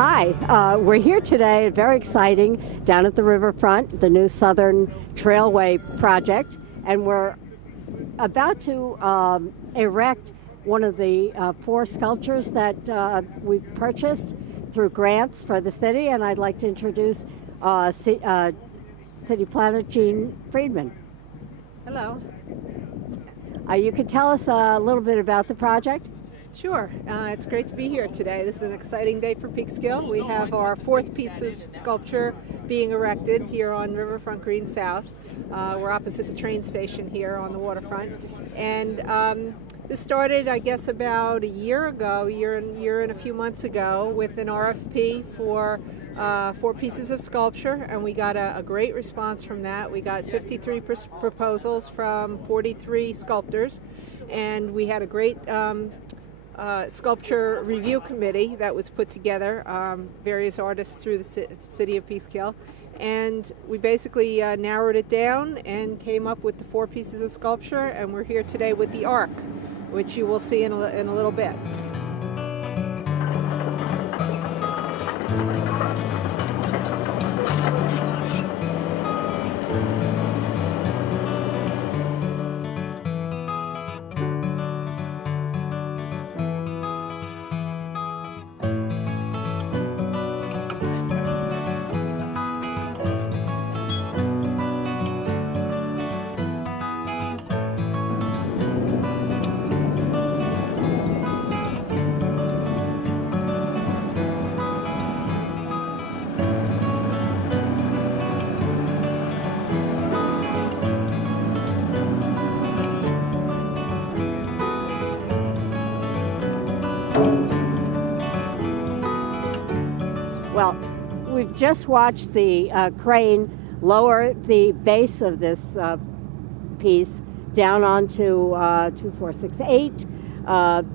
Hi, we're here today, very exciting, down at the Riverfront, the new Southern Trailway project, and we're about to erect one of the 4 sculptures that we purchased through grants for the city, and I'd like to introduce City Planner Jean Friedman. Hello. You can tell us a little bit about the project? Sure. It's great to be here today. This is an exciting day for Peekskill. We have our 4th piece of sculpture being erected here on Riverfront Green South. We're opposite the train station here on the waterfront. And this started, I guess, about a year ago, year and a few months ago, with an RFP for 4 pieces of sculpture, and we got a great response from that. We got 53 proposals from 43 sculptors, and we had a great sculpture review committee that was put together, various artists through the city of Peekskill, and we basically narrowed it down and came up with the 4 pieces of sculpture, and we're here today with the Ark, which you will see in a little bit. Well, we've just watched the crane lower the base of this piece down onto 2, 4, 6, 8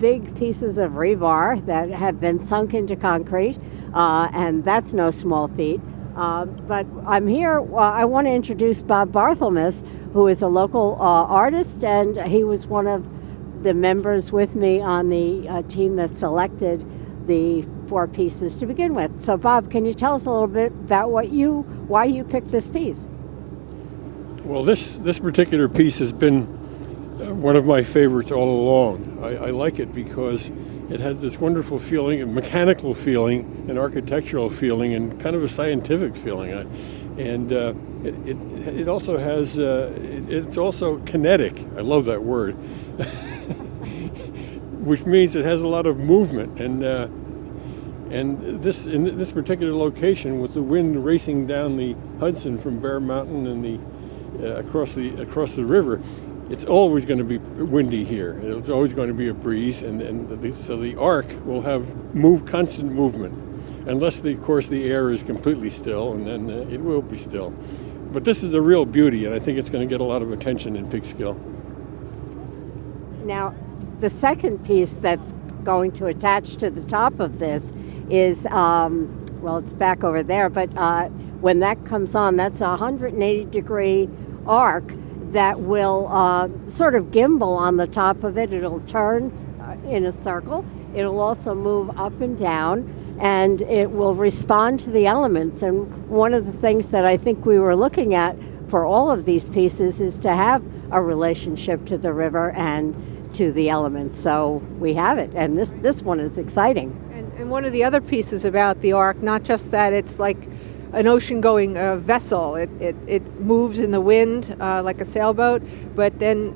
big pieces of rebar that have been sunk into concrete, and that's no small feat. But I'm here, I want to introduce Bob Barthelmess, who is a local artist, and he was one of the members with me on the team that selected the 4 pieces to begin with. So Bob, can you tell us a little bit about why you picked this piece? Well, this particular piece has been one of my favorites all along. I like it because it has this wonderful feeling, a mechanical feeling, an architectural feeling, and kind of a scientific feeling. And it also has, it's also kinetic. I love that word. Which means it has a lot of movement, and this in this particular location, with the wind racing down the Hudson from Bear Mountain and the across the river, it's always going to be windy here. It's always going to be a breeze, so the Ark will have constant movement, unless of course the air is completely still, and then it will be still. But this is a real beauty, and I think it's going to get a lot of attention in Peekskill. Now, the second piece that's going to attach to the top of this is, well, it's back over there, but when that comes on, that's a 180-degree arc that will sort of gimbal on the top of it. It'll turn in a circle. It'll also move up and down, and it will respond to the elements. And one of the things that I think we were looking at for all of these pieces is to have a relationship to the river and to the elements. So we have it, and this one is exciting. And one of the other pieces about the Ark, not just that it's like an ocean-going vessel, it moves in the wind like a sailboat, but then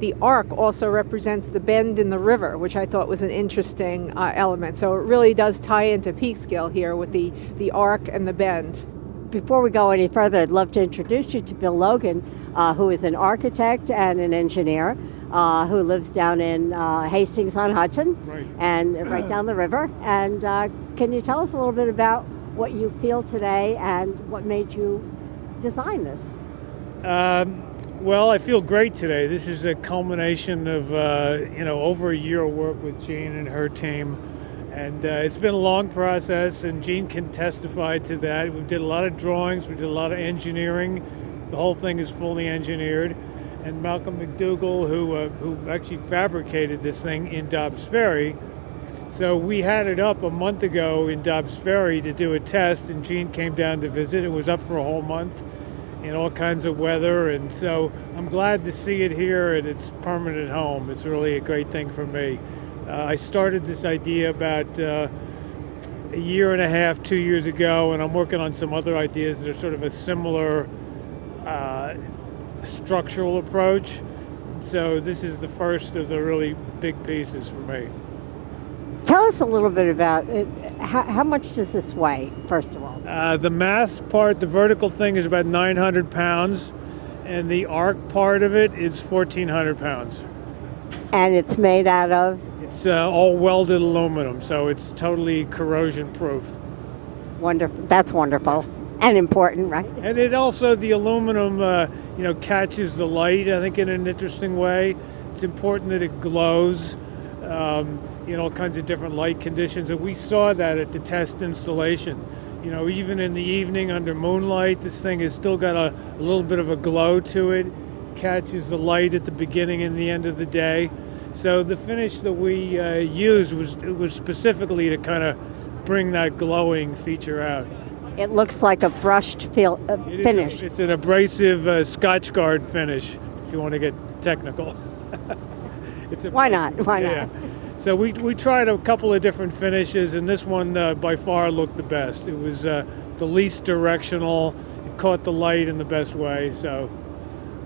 the Ark also represents the bend in the river, which I thought was an interesting element. So it really does tie into Peekskill here with the Ark and the bend. Before we go any further, I'd love to introduce you to Bill Logan, who is an architect and an engineer, who lives down in Hastings-on-Hudson, Right. and right down the river. And can you tell us a little bit about what you feel today and what made you design this? Well, I feel great today. This is a culmination of over a year of work with Jean and her team, and it's been a long process, and Jean can testify to that. We did a lot of drawings, we did a lot of engineering. The whole thing is fully engineered. And Malcolm McDougall, who actually fabricated this thing in Dobbs Ferry, So we had it up a month ago in Dobbs Ferry to do a test, and Gene came down to visit. It was up for a whole month in all kinds of weather, and so I'm glad to see it here at its permanent home. It's really a great thing for me. I started this idea about a year and a half, 2 years ago, and I'm working on some other ideas that are sort of a similar structural approach. So this is the first of the really big pieces for me. Tell us a little bit about it. How much does this weigh, first of all? The mass part, the vertical thing, is about 900 pounds, and the arc part of it is 1,400 pounds. And it's made out of? It's all welded aluminum, so it's totally corrosion proof. Wonderful. That's wonderful and important, right? And it also, the aluminum, catches the light, I think, in an interesting way. It's important that it glows in all kinds of different light conditions, and we saw that at the test installation. Even in the evening under moonlight, this thing has still got a little bit of a glow to it. Catches the light at the beginning and the end of the day. So the finish that we used was specifically to kind of bring that glowing feature out. It looks like a brushed finish. It's an abrasive Scotch Guard finish, if you want to get technical. Why not? Why not? Yeah. So we tried a couple of different finishes, and this one by far looked the best. It was the least directional. It caught the light in the best way, so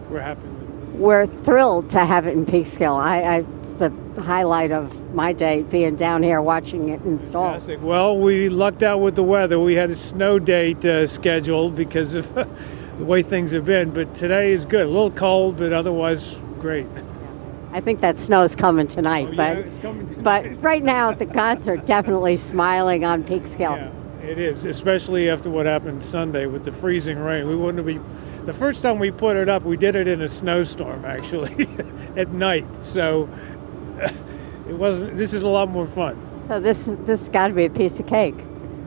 we're happy with it. We're thrilled to have it in Peekskill. It's the highlight of my day, being down here watching it installed. Fantastic. Well, we lucked out with the weather. We had a snow date scheduled because of the way things have been, but today is good. A little cold, but otherwise great. I think that snow's coming tonight, It's coming tonight. but right now the gods are definitely smiling on Peekskill. Yeah, it is, especially after what happened Sunday with the freezing rain. We wouldn't be. The first time we put it up, we did it in a snowstorm, actually, at night. So it wasn't. This is a lot more fun. So this has got to be a piece of cake.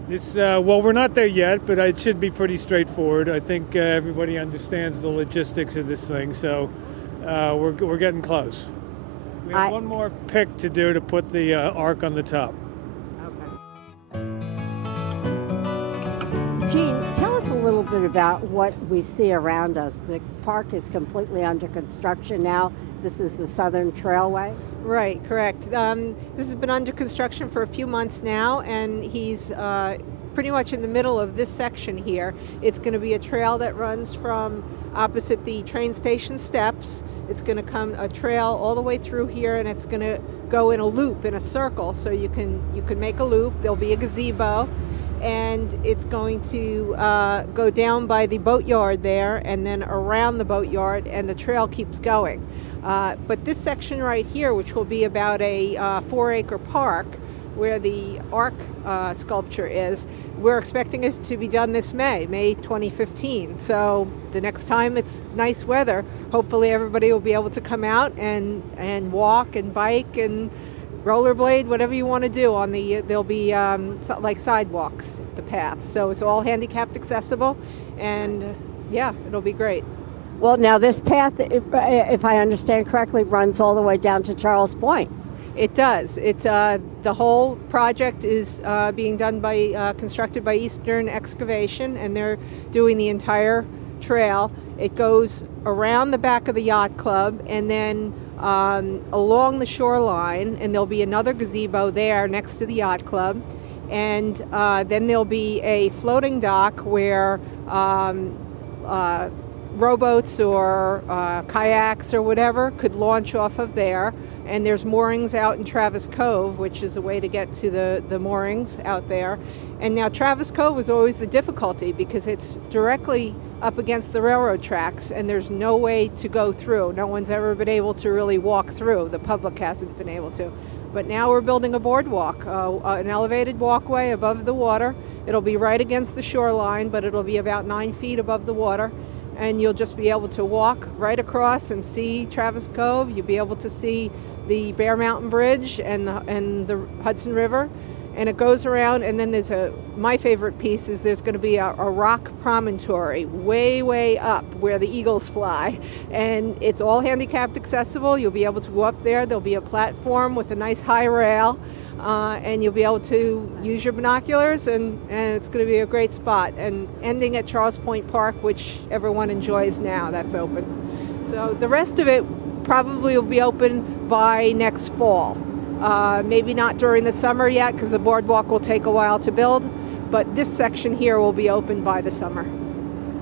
Well, we're not there yet, but it should be pretty straightforward. I think everybody understands the logistics of this thing, so we're getting close. We have one more pick to do to put the arc on the top. Okay. Gene, tell us a little bit about what we see around us. The park is completely under construction now. This is the Southern Trailway. Right, correct. This has been under construction for a few months now, and he's pretty much in the middle of this section here. It's going to be a trail that runs from opposite the train station steps. It's going to come a trail all the way through here, and it's going to go in a loop, in a circle, so you can make a loop. There'll be a gazebo, and it's going to go down by the boatyard there, and then around the boatyard, and the trail keeps going. But this section right here, which will be about a 4-acre park, where the arc sculpture is, we're expecting it to be done this May 2015. So the next time it's nice weather, hopefully everybody will be able to come out and walk and bike and rollerblade, whatever you want to do on there'll be like sidewalks, the path. So it's all handicapped accessible, and yeah, it'll be great. Well, now this path, if I understand correctly, runs all the way down to Charles Point. It does. It's the whole project is being done by constructed by Eastern Excavation, and they're doing the entire trail. It goes around the back of the yacht club, and then along the shoreline, and there'll be another gazebo there next to the yacht club, and then there'll be a floating dock where rowboats or kayaks or whatever could launch off of there. And there's moorings out in Travis Cove, which is a way to get to the moorings out there. And now Travis Cove was always the difficulty because it's directly up against the railroad tracks, and there's no way to go through. No one's ever been able to really walk through. The public hasn't been able to. But now we're building a boardwalk, an elevated walkway above the water. It'll be right against the shoreline, but it'll be about 9 feet above the water. And you'll just be able to walk right across and see Travis Cove. You'll be able to see the Bear Mountain Bridge and the Hudson River. and it goes around, and then my favorite piece is there's going to be a rock promontory way up where the eagles fly, and it's all handicapped accessible. You'll be able to go up there. There'll be a platform with a nice high rail, and you'll be able to use your binoculars, and it's going to be a great spot, and ending at Charles Point Park, which everyone enjoys now. That's open. So the rest of it probably will be open by next fall. Maybe not during the summer yet, because the boardwalk will take a while to build, but this section here will be open by the summer.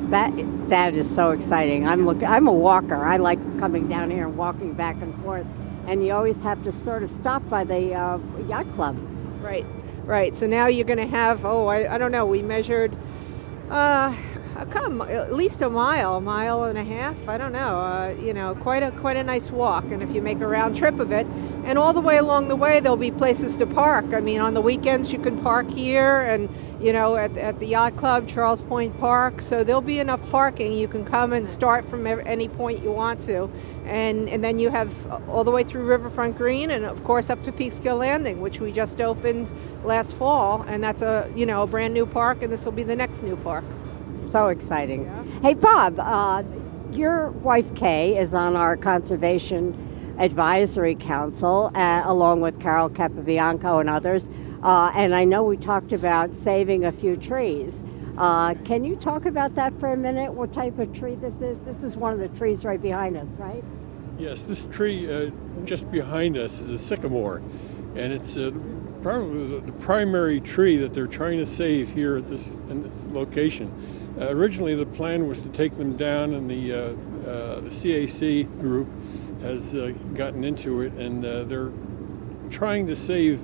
That is so exciting. I'm a walker. I like coming down here and walking back and forth, and you always have to sort of stop by the yacht club. Right. So now you're going to have, I don't know, we measured at least a mile and a half. I don't know. Quite a nice walk. And if you make a round trip of it, and all the way along the way, there'll be places to park. I mean, on the weekends you can park here, and at the yacht club, Charles Point Park. So there'll be enough parking. You can come and start from any point you want to, and then you have all the way through Riverfront Green, and of course up to Peekskill Landing, which we just opened last fall, and that's a brand new park, and this will be the next new park. So exciting. Yeah. Hey, Bob, your wife Kay is on our Conservation Advisory Council, along with Carol Capabianco and others. And I know we talked about saving a few trees. Can you talk about that for a minute? What type of tree this is? This is one of the trees right behind us, right? Yes, this tree just behind us is a sycamore, and it's probably the primary tree that they're trying to save here in this location. Originally, the plan was to take them down, and the CAC group has gotten into it, and they're trying to save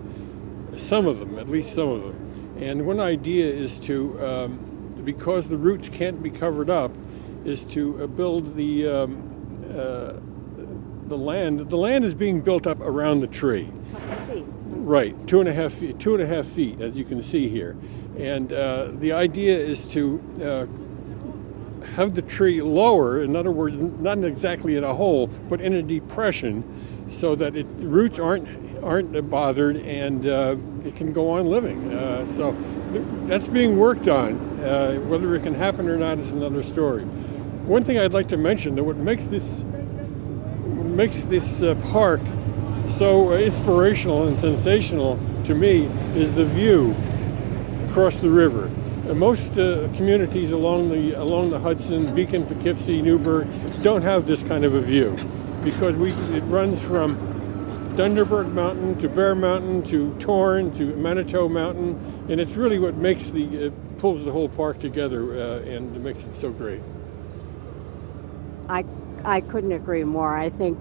some of them, at least some of them. And one idea is to, because the roots can't be covered up, is to build the land. The land is being built up around the tree. Right, 2.5 feet, as you can see here. And the idea is to have the tree lower, in other words, not exactly in a hole, but in a depression, so that the roots aren't bothered, and it can go on living. So that's being worked on. Whether it can happen or not is another story. One thing I'd like to mention, that what makes this park so inspirational and sensational to me is the view across the river. Most communities along the Hudson, Beacon, Poughkeepsie, Newburgh, don't have this kind of a view, because it runs from Dunderberg Mountain to Bear Mountain to Torn to Manitou Mountain, and it's really what pulls the whole park together and makes it so great. I couldn't agree more. I think,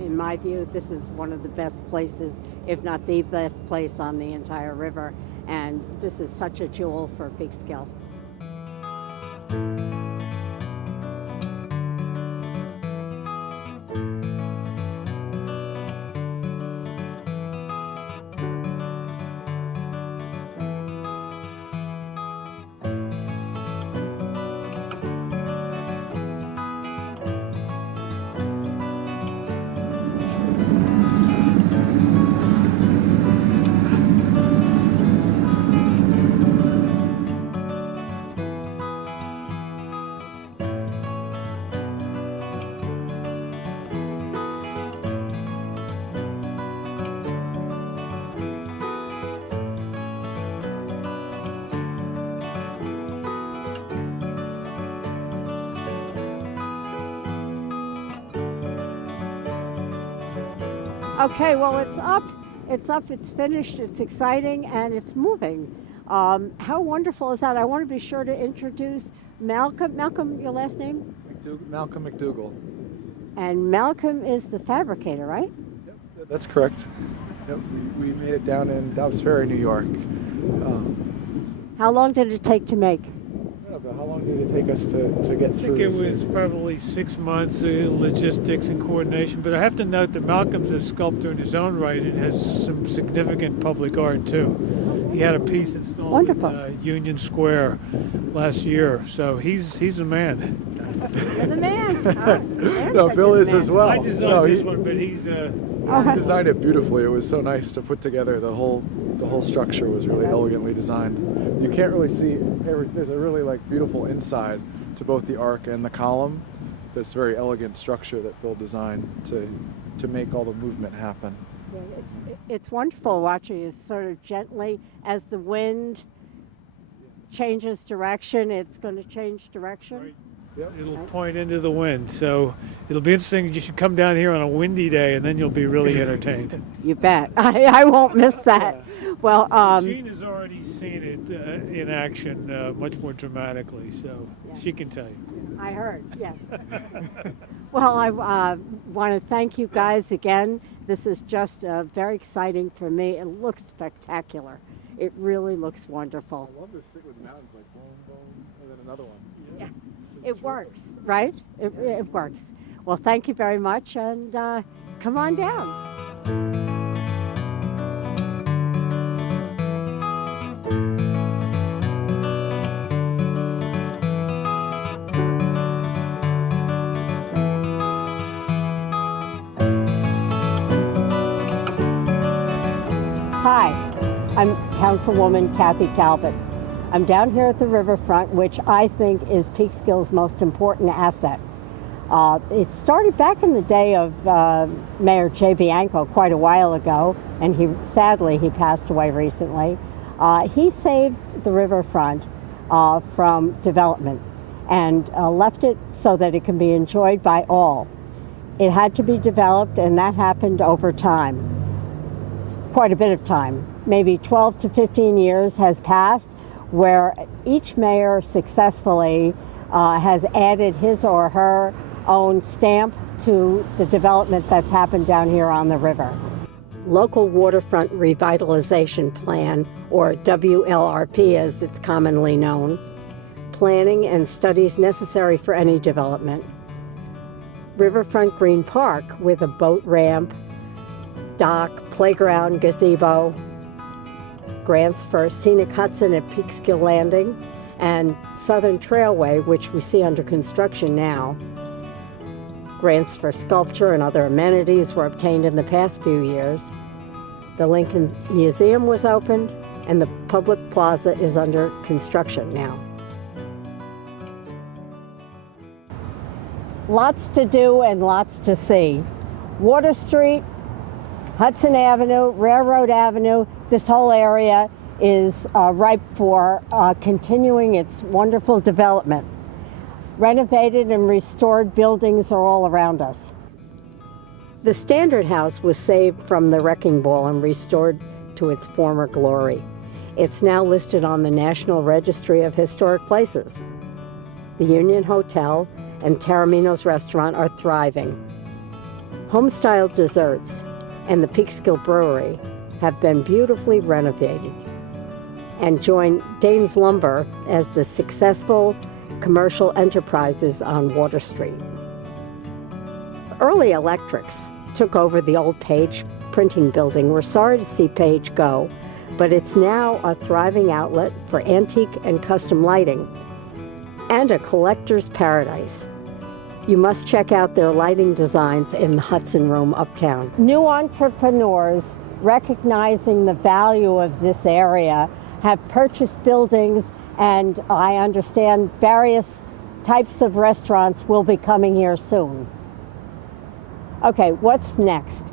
in my view, this is one of the best places, if not the best place on the entire river, and this is such a jewel for Peekskill. Okay, well, it's up, it's finished, it's exciting, and it's moving. How wonderful is that? I want to be sure to introduce Malcolm. Malcolm, your last name? Malcolm McDougall. And Malcolm is the fabricator, right? Yep, that's correct. Yep, we made it down in Dobbs Ferry, New York. How long did it take to make? How long did it take us to get through? I think it was probably 6 months, logistics and coordination. But I have to note that Malcolm's a sculptor in his own right and has some significant public art too. He had a piece installed in Union Square last year, so he's the man. You're the man. No, Bill is as well. I designed this one, but he's You designed it beautifully. It was so nice to put together. The whole structure was really elegantly designed. You can't really see. There's a really beautiful inside to both the arc and the column. This very elegant structure that Bill designed to make all the movement happen. Yeah, it's wonderful watching it sort of gently as the wind changes direction. It's going to change direction. Right. Yep. It'll point into the wind, so it'll be interesting. You should come down here on a windy day, and then you'll be really entertained. You bet. I won't miss that. Well, Jean has already seen it in action much more dramatically, so she can tell you. I heard, yes. Well, I want to thank you guys again. This is just very exciting for me. It looks spectacular. It really looks wonderful. I love to sit with mountains like boom, boom, and then another one. Yeah, it works, right? It works. Well, thank you very much, and come on down. Hi, I'm Councilwoman Talbot. I'm down here at the Riverfront, which I think is Peekskill's most important asset. It started back in the day of Mayor Jay Bianco quite a while ago, and sadly he passed away recently. He saved the Riverfront from development and left it so that it can be enjoyed by all. It had to be developed, and that happened over time. Quite a bit of time, maybe 12 to 15 years has passed, where each mayor successfully has added his or her own stamp to the development that's happened down here on the river. Local Waterfront Revitalization Plan, or WLRP as it's commonly known, planning and studies necessary for any development. Riverfront Green Park with a boat ramp, dock, playground, gazebo, grants for Scenic Hudson at Peekskill Landing, and Southern Trailway, which we see under construction now. Grants for sculpture and other amenities were obtained in the past few years. The Lincoln Museum was opened, and the public plaza is under construction now. Lots to do and lots to see. Water Street, Hudson Avenue, Railroad Avenue, this whole area is ripe for continuing its wonderful development. Renovated and restored buildings are all around us. The Standard House was saved from the wrecking ball and restored to its former glory. It's now listed on the National Registry of Historic Places. The Union Hotel and Taramino's Restaurant are thriving. Home-style desserts and the Peekskill Brewery have been beautifully renovated, and join Danes Lumber as the successful commercial enterprises on Water Street. Early electrics took over the old Page printing building. We're sorry to see Page go, but it's now a thriving outlet for antique and custom lighting and a collector's paradise. You must check out their lighting designs in the Hudson Room uptown. New entrepreneurs, recognizing the value of this area, have purchased buildings, and I understand various types of restaurants will be coming here soon. Okay, what's next?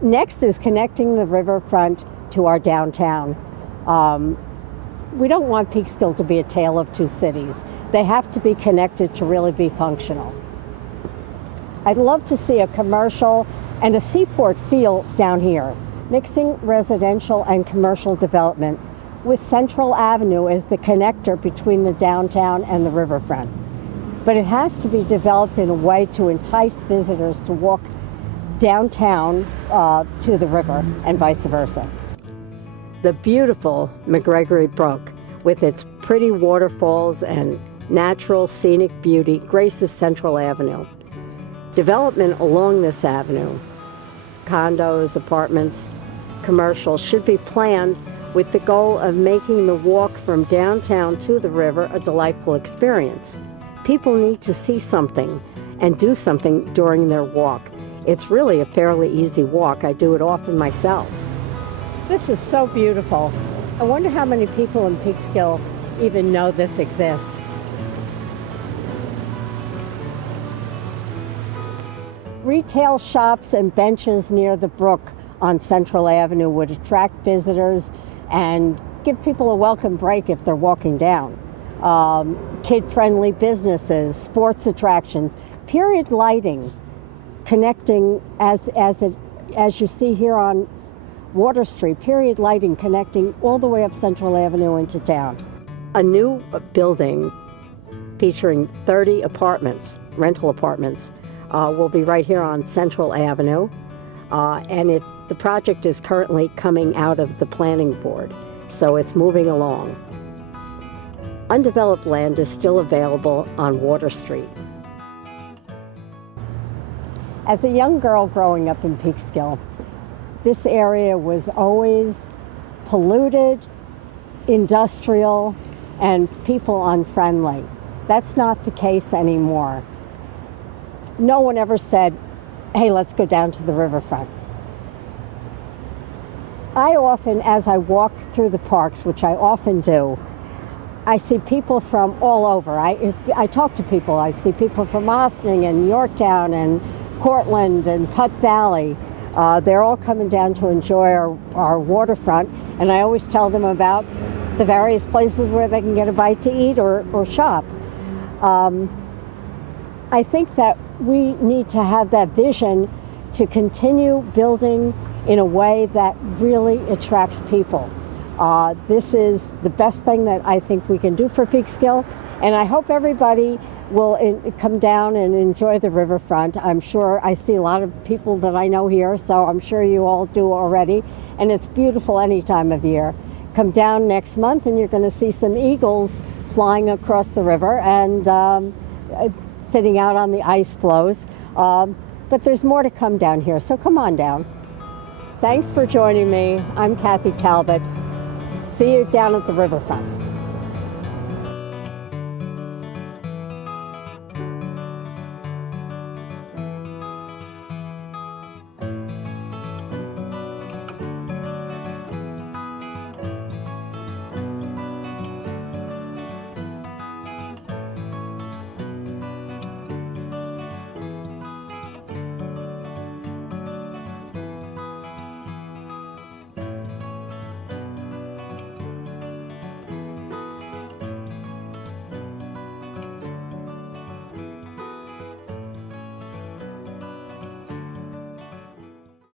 Next is connecting the riverfront to our downtown. We don't want Peekskill to be a tale of two cities. They have to be connected to really be functional. I'd love to see a commercial and a seaport feel down here, mixing residential and commercial development with Central Avenue as the connector between the downtown and the riverfront. But it has to be developed in a way to entice visitors to walk downtown to the river and vice versa. The beautiful McGregory Brook, with its pretty waterfalls and natural scenic beauty, graces Central Avenue. Development along this avenue, condos, apartments, commercial, should be planned with the goal of making the walk from downtown to the river a delightful experience. People need to see something and do something during their walk. it's really a fairly easy walk. I do it often myself. This is so beautiful. I wonder how many people in Peekskill even know this exists. Retail shops and benches near the brook on Central Avenue would attract visitors and give people a welcome break if they're walking down. Kid-friendly businesses, sports attractions, period lighting, connecting as you see here on Water Street, period lighting connecting all the way up Central Avenue into town. A new building featuring 30 apartments, rental apartments, will be right here on Central Avenue, and the project is currently coming out of the planning board, so it's moving along. Undeveloped land is still available on Water Street. As a young girl growing up in Peekskill, this area was always polluted, industrial, and people unfriendly. That's not the case anymore. No one ever said, hey, let's go down to the riverfront. I often, as I walk through the parks, which I often do, I see people from all over. I talk to people. I see people from Ossining and Yorktown and Cortland and Putt Valley. They're all coming down to enjoy our waterfront, and I always tell them about the various places where they can get a bite to eat or shop. I think that we need to have that vision to continue building in a way that really attracts people. This is the best thing that I think we can do for Peekskill, and I hope everybody will come down and enjoy the riverfront. I'm sure I see a lot of people that I know here, so I'm sure you all do already, and it's beautiful any time of year. Come down next month and you're going to see some eagles flying across the river and sitting out on the ice floes. But there's more to come down here, so come on down. Thanks for joining me. I'm Kathy Talbot. See you down at the riverfront.